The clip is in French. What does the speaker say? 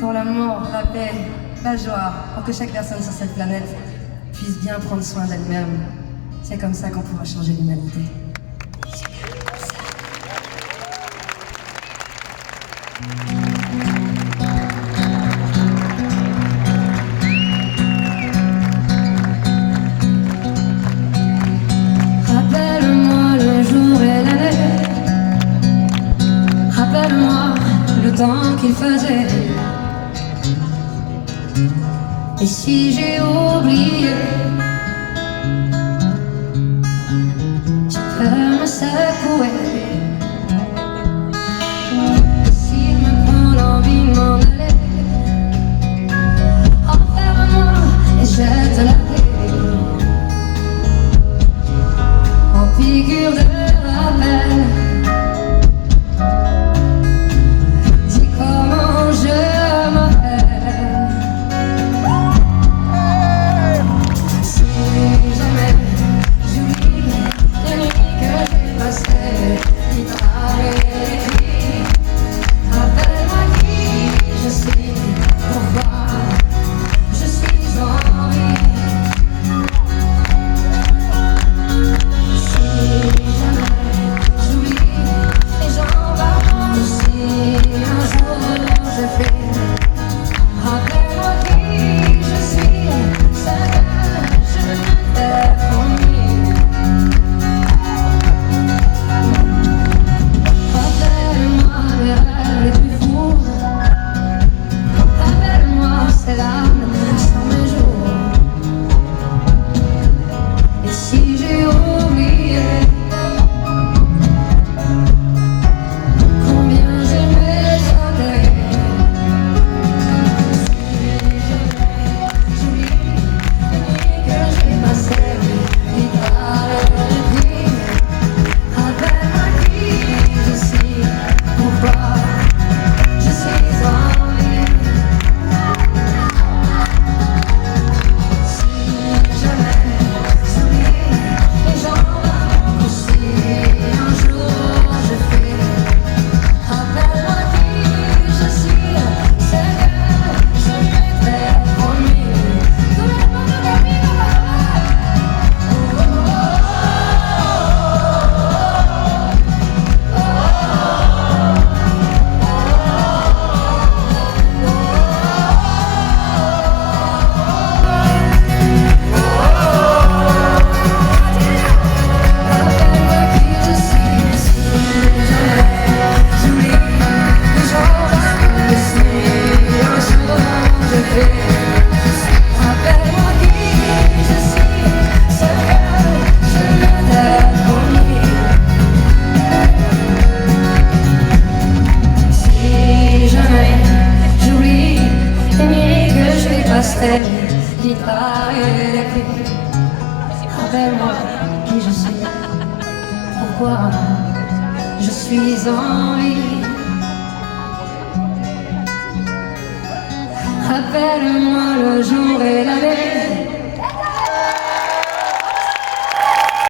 pour l'amour, la paix, la joie, pour que chaque personne sur cette planète puisse bien prendre soin d'elle-même. C'est comme ça qu'on pourra changer l'humanité. Rappelle-moi le jour et l'année, rappelle-moi le temps qu'il faisait. Et si j'ai oublié, tu peux me secouer. S'il me prend l'envie de m'en aller, enferme-moi et jette la clé. En figure de rappel, dis comment je m'appelle. Si jamais j'oublie les nuits que j'ai passées, guitare et écrit, rappelle-moi qui je suis, pourquoi je suis en vie. Si jamais j'oublie et j'en parle aussi, un jour je fais, rappelle-moi qui je suis, ce que je m'étais promis. Rappelle-moi les rêves les plus fous, rappelle-moi ces larmes sur mes jours. Et si j'ai oublié combien j'aimais chanter, si jamais j'oublie les nuits que j'ai passées, guitare et écrit, rappelle-moi qui je suis, pourquoi je suis en vie. Si jamais j'oublie et j'en parle aussi, un jour je fais, rappelle-moi qui je suis, c'est que je m'étais promis. Rappelle-moi qui je suis, si jamais j'oublie et j'en parle aussi, un jour je fais, rappelle-moi qui je suis, c'est que je m'étais promis. Si jamais j'oublie les nuits que j'ai passées, guitare et écrit, rappelle-moi qui je suis, pourquoi je suis en vie. Rappelle-moi le jour et la